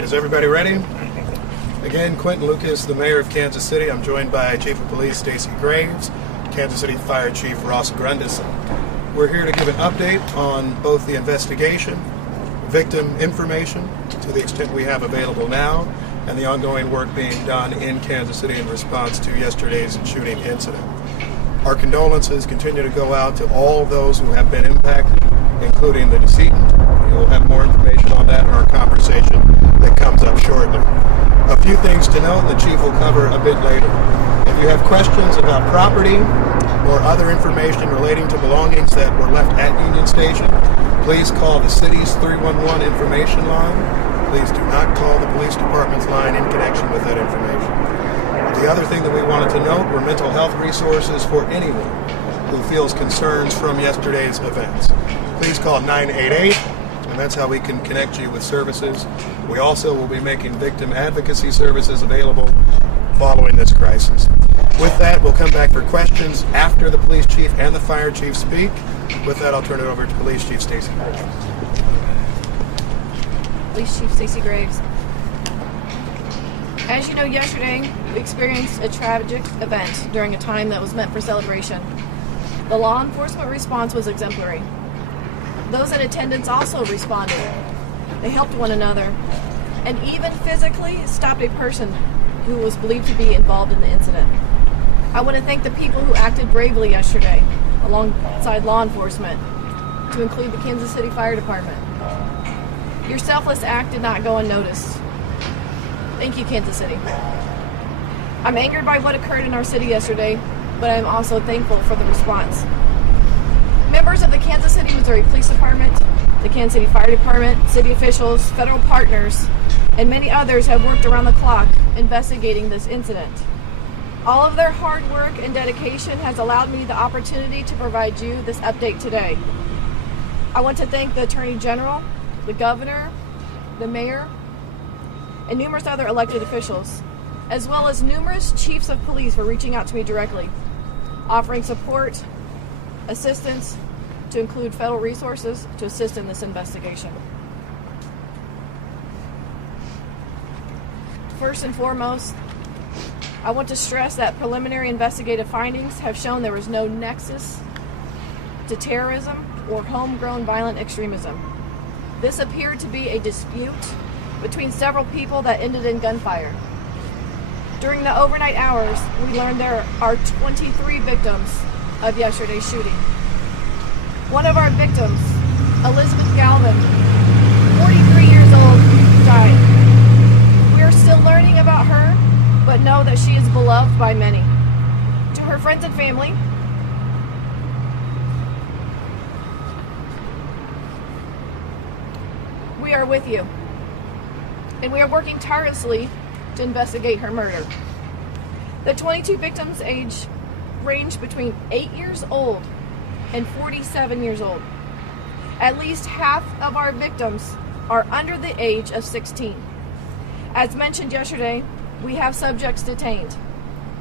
right, is everybody ready? Again, Quentin Lucas, the mayor of Kansas City. I'm joined by Chief of Police Stacy Graves, Kansas City Fire Chief Ross Grundison. We're here to give an update on both the investigation, victim information, to the extent we have available now, and the ongoing work being done in Kansas City in response to yesterday's shooting incident. Our condolences continue to go out to all those who have been impacted, including the decedent. We'll have more information on that in our conversation that comes up shortly. A few things to note, the Chief will cover a bit later. If you have questions about property or other information relating to belongings that were left at Union Station, please call the city's 311 information line. Please do not call the police department's line in connection with that information. The other thing that we wanted to note were mental health resources for anyone who feels concerns from yesterday's events. Please call 988, and that's how we can connect you with services. We also will be making victim advocacy services available following this crisis. With that, we'll come back for questions after the police chief and the fire chief speak. With that, I'll turn it over to Police Chief Stacy Graves. Police Chief Stacy Graves. As you know, yesterday we experienced a tragic event during a time that was meant for celebration. The law enforcement response was exemplary. Those in attendance also responded. They helped one another and even physically stopped a person who was believed to be involved in the incident. I want to thank the people who acted bravely yesterday alongside law enforcement, to include the Kansas City Fire Department. Your selfless act did not go unnoticed. Thank you, Kansas City. I'm angered by what occurred in our city yesterday, but I'm also thankful for the response. Members of the Kansas City, Missouri Police Department, the Kansas City Fire Department, city officials, federal partners, and many others have worked around the clock investigating this incident. All of their hard work and dedication has allowed me the opportunity to provide you this update today. I want to thank the Attorney General, the Governor, the Mayor, and numerous other elected officials, as well as numerous chiefs of police for reaching out to me directly, offering support, assistance, to include federal resources to assist in this investigation. First and foremost, I want to stress that preliminary investigative findings have shown there was no nexus to terrorism or homegrown violent extremism. This appeared to be a dispute between several people that ended in gunfire. During the overnight hours, we learned there are 23 victims of yesterday's shooting. One of our victims, Elizabeth Galvin, 43 years old, died. We are still learning about her, but know that she is beloved by many. To her friends and family, we are with you, and we are working tirelessly to investigate her murder. The 22 victims' age range between 8 years old and 47 years old. At least half of our victims are under the age of 16. As mentioned yesterday, we have subjects detained,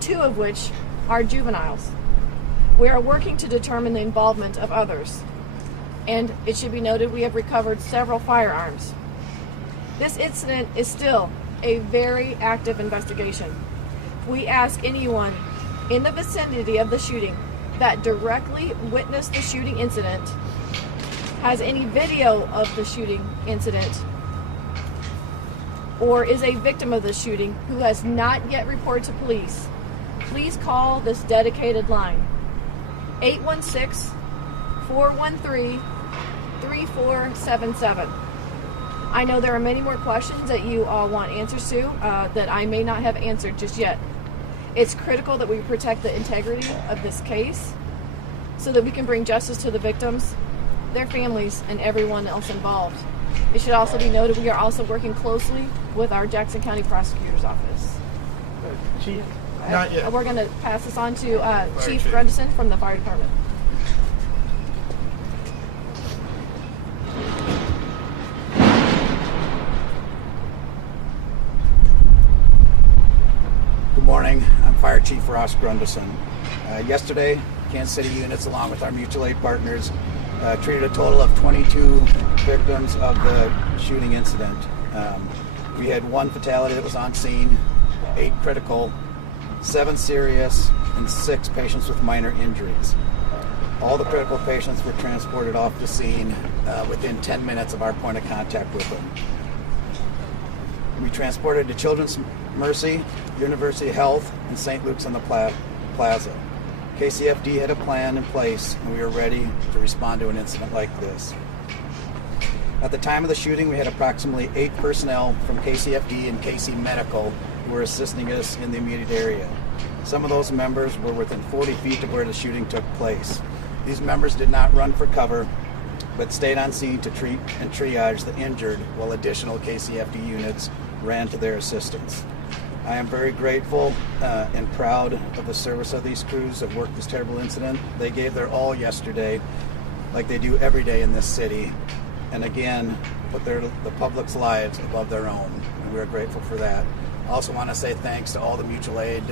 2 of which are juveniles. We are working to determine the involvement of others, and it should be noted we have recovered several firearms. This incident is still a very active investigation. We ask anyone in the vicinity of the shooting that directly witnessed the shooting incident, has any video of the shooting incident, or is a victim of the shooting who has not yet reported to police, please call this dedicated line, 816-413-3477. I know there are many more questions that you all want answers to that I may not have answered just yet. It's critical that we protect the integrity of this case so that we can bring justice to the victims, their families, and everyone else involved. It should also be noted we are also working closely with our Jackson County Prosecutor's Office. Chief? Not yet. We're going to pass this on to Chief Grundison from the Fire Department. Good morning. I'm Fire Chief Ross Grundison. Yesterday, Kansas City units, along with our mutual aid partners, treated a total of 22 victims of the shooting incident. We had 1 fatality that was on scene, 8 critical, 7 serious, and 6 patients with minor injuries. All the critical patients were transported off the scene within 10 minutes of our point of contact with them. We transported to Children's Mercy, University Health, and St. Luke's on the Plaza. KCFD had a plan in place, and we were ready to respond to an incident like this. At the time of the shooting, we had approximately 8 personnel from KCFD and KC Medical who were assisting us in the immediate area. Some of those members were within 40 feet of where the shooting took place. These members did not run for cover, but stayed on scene to treat and triage the injured while additional KCFD units ran to their assistance. I am very grateful and proud of the service of these crews that worked this terrible incident. They gave their all yesterday, like they do every day in this city, and again, put the public's lives above their own, and we're grateful for that. I also want to say thanks to all the mutual aid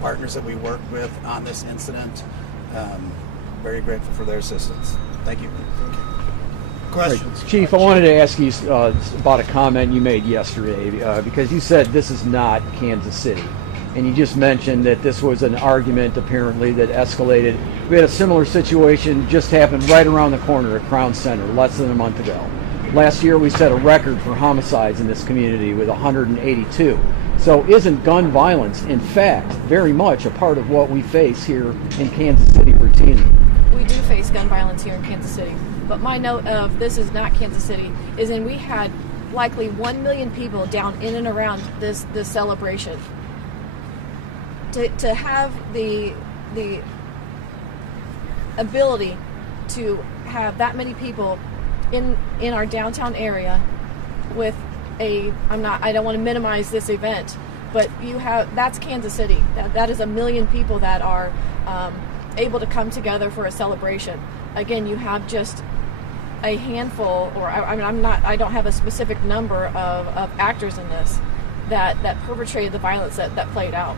partners that we worked with on this incident. Very grateful for their assistance. Thank you. Questions? Chief, I wanted to ask you about a comment you made yesterday because you said this is not Kansas City. And you just mentioned that this was an argument apparently that escalated. We had a similar situation just happened right around the corner at Crown Center less than a month ago. Last year we set a record for homicides in this community with 182. So isn't gun violence, in fact, very much a part of what we face here in Kansas City routinely? We do face gun violence here in Kansas City. But my note of this is not Kansas City is we had likely 1 million people down in and around this celebration. To have the ability to have that many people in our downtown area with I don't want to minimize this event, but that's Kansas City. That is 1 million people that are able to come together for a celebration. Again, you have just a handful, or I don't have a specific number of actors in this that perpetrated the violence that played out.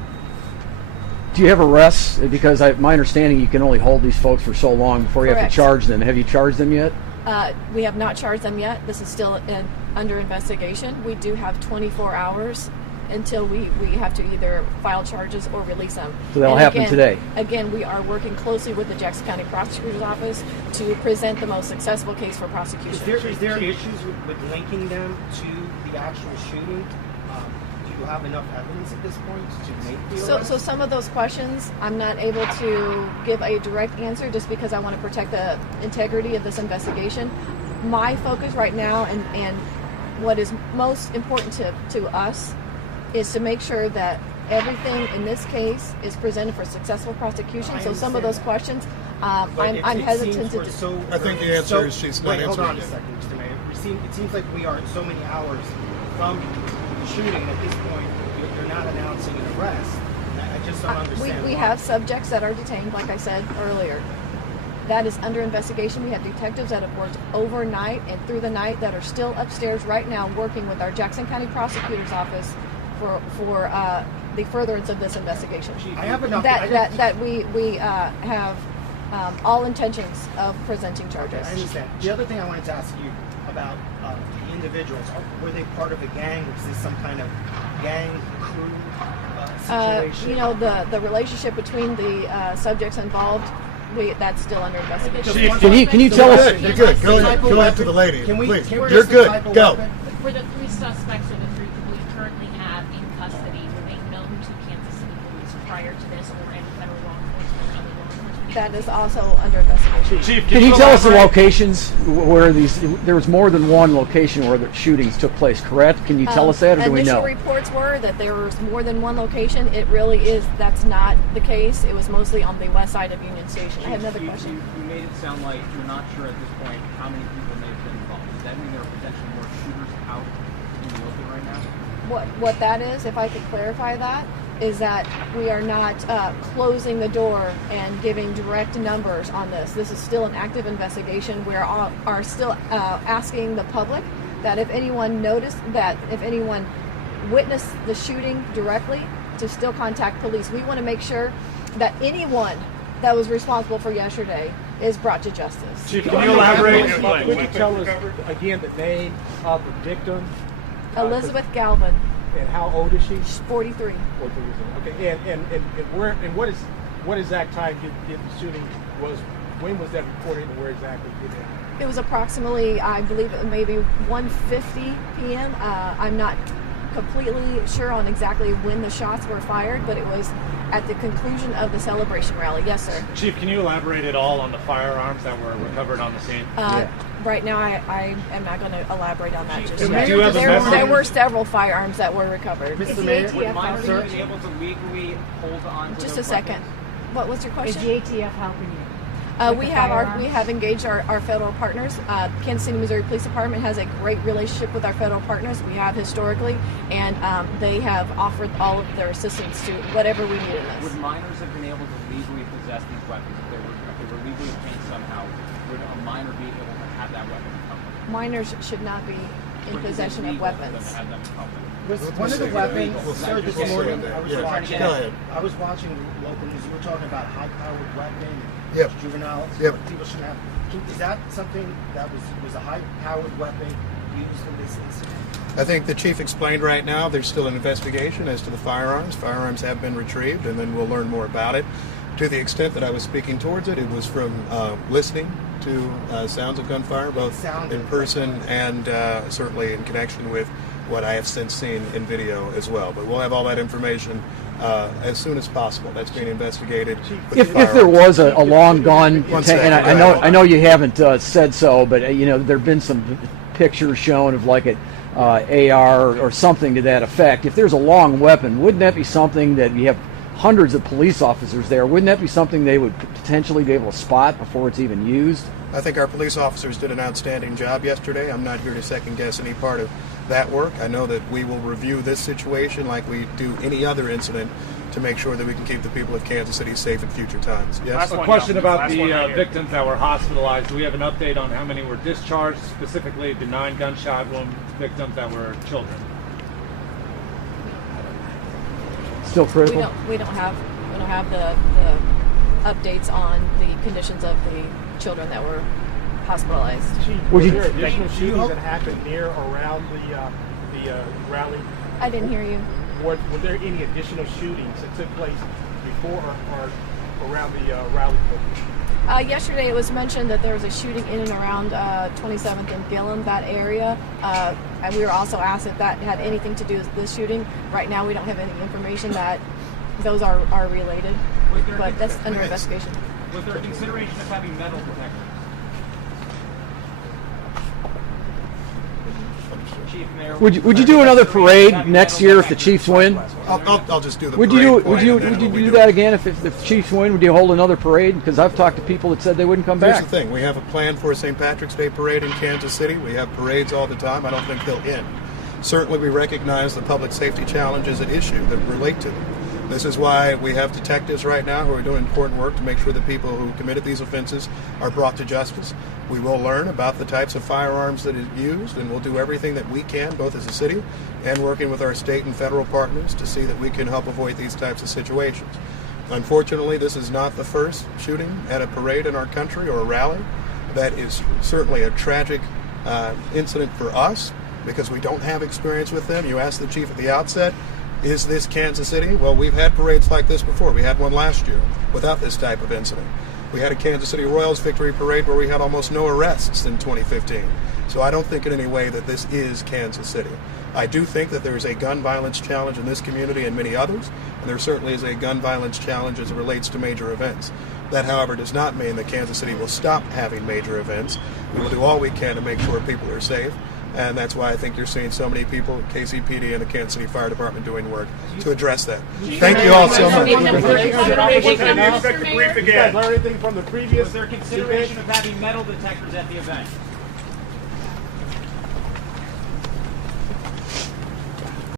Do you have arrests? Because my understanding, you can only hold these folks for so long before you have to charge them. Have you charged them yet? We have not charged them yet. This is still under investigation. We do have 24 hours until we have to either file charges or release them. So that'll happen today? Again, we are working closely with the Jackson County Prosecutor's Office to present the most successful case for prosecution. Is there issues with linking them to the actual shooting? Do you have enough evidence at this point to make the arrest? So some of those questions, I'm not able to give a direct answer just because I want to protect the integrity of this investigation. My focus right now and what is most important to us is to make sure that everything in this case is presented for successful prosecution. So some of those questions, I'm hesitant to do. I think the answer is she's not answering. Hold on a second, Mr. Mayor. It seems like we are so many hours from the shooting. At this point, you're not announcing an arrest. I just don't understand. We have subjects that are detained, like I said earlier. That is under investigation. We have detectives that have worked overnight and through the night that are still upstairs right now working with our Jackson County Prosecutor's Office for the furtherance of this investigation. I have enough. That we have all intentions of presenting charges. I understand. The other thing I wanted to ask you about the individuals, were they part of a gang? Was this some kind of gang crew situation? The relationship between the subjects involved, that's still under investigation. Can you tell us? You're good. Go ahead to the lady, please. You're good. Go. For the 3 suspects or the 3 people we currently have in custody, were they known to Kansas City Police prior to this or any federal law enforcement or other law enforcement? That is also under investigation. Chief, can you tell us the locations where there was more than one location where the shootings took place, correct? Can you tell us that, or do we know? Initial reports were that there was more than one location. It really is, that's not the case. It was mostly on the west side of Union Station. Chief, I had another question. You made it sound like you're not sure at this point how many people may have been involved. Does that mean there are potentially more shooters out in the open right now? What that is, if I could clarify that, is that we are not closing the door and giving direct numbers on this. This is still an active investigation. We are still asking the public that if anyone witnessed the shooting directly, to still contact police. We want to make sure that anyone that was responsible for yesterday is brought to justice. Chief, can you elaborate? Would you tell us again the name of the victim Elizabeth Galvin. And how old is she? She's 43. 43 years old. Okay. And what exact time did the shooting was? When was that reported, and where exactly did it happen? It was approximately, I believe, maybe 1:50 p.m. I'm not completely sure on exactly when the shots were fired, but it was at the conclusion of the celebration rally. Yes, sir. Chief, can you elaborate at all on the firearms that were recovered on the scene? Right now, I am not going to elaborate on that just Do yet. you have a message? There were several firearms that were recovered. Mr. Mayor, Would minors be able to legally hold on to Just their a second. weapons? What was your question? Is the ATF helping you? We have engaged our federal partners. Kansas City, Missouri Police Department has a great relationship with our federal partners. We have historically, and they have offered all of their assistance to whatever we need in this. Would minors have been able to legally possess these weapons if they were legally obtained somehow? Would a minor be able to have that weapon in public? Minors should not be in Would it be possession of legal for them weapons. to have them in public? Was one of the weapons, sir, this morning, I was watching local news, you were talking about high-powered weapon, Yep. juveniles, Yep. people shouldn't have. Is that something that was a high-powered weapon used in this incident? I think the chief explained right now there's still an investigation as to the firearms. Firearms have been retrieved, and then we'll learn more about it. To the extent that I was speaking towards it, it was from listening to sounds of gunfire, both in person and certainly in connection with what I have since seen in video as well. But we'll have all that information as soon as possible. That's being investigated. If there was a long gun, and I know you haven't said so, but there've been some pictures shown of like an AR or something to that effect. If there's a long weapon, wouldn't that be something that you have hundreds of police officers there? Wouldn't that be something they would potentially be able to spot before it's even used? I think our police officers did an outstanding job yesterday. I'm not here to second guess any part of that work. I know that we will review this situation like we do any other incident to make sure that we can keep the people of Kansas City safe in future times. Yes? A question about the victims that were hospitalized. Do we have an update on how many were discharged, specifically the 9 gunshot wound victims that were children? Still critical? We don't have the updates on the conditions of the children that were hospitalized. Chief, were there additional shootings that happened near or around the rally? I didn't hear you. Were there any additional shootings that took place before or around the rally? Yesterday it was mentioned that there was a shooting in and around 27th and Gillum, that area. And we were also asked if that had anything to do with this shooting. Right now we don't have any information that those are related, but that's under investigation. Was there a consideration of having metal detectors? Chief, Mayor, Would you do another parade next year if the Chiefs win? I'll just do the Would parade you point and then would we you do that again if the Chiefs win? Would you hold another parade? Because I've talked to people that said they wouldn't come Here's back. the thing. We have a plan for a St. Patrick's Day parade in Kansas City. We have parades all the time. I don't think they'll end. Certainly we recognize the public safety challenges at issue that relate to them. This is why we have detectives right now who are doing important work to make sure that people who committed these offenses are brought to justice. We will learn about the types of firearms that is used, and we'll do everything that we can, both as a city and working with our state and federal partners, to see that we can help avoid these types of situations. Unfortunately, this is not the first shooting at a parade in our country or a rally. That is certainly a tragic incident for us because we don't have experience with them. You asked the chief at the outset, is this Kansas City? Well, we've had parades like this before. We had one last year without this type of incident. We had a Kansas City Royals victory parade where we had almost no arrests in 2015. So I don't think in any way that this is Kansas City. I do think that there is a gun violence challenge in this community and many others, and there certainly is a gun violence challenge as it relates to major events. That, however, does not mean that Kansas City will stop having major events. We will do all we can to make sure people are safe. And that's why I think you're seeing so many people, KCPD and the Kansas City Fire Department, doing work to address that. Thank you all so much. You guys learn anything from the previous? was there consideration of having metal detectors at the event?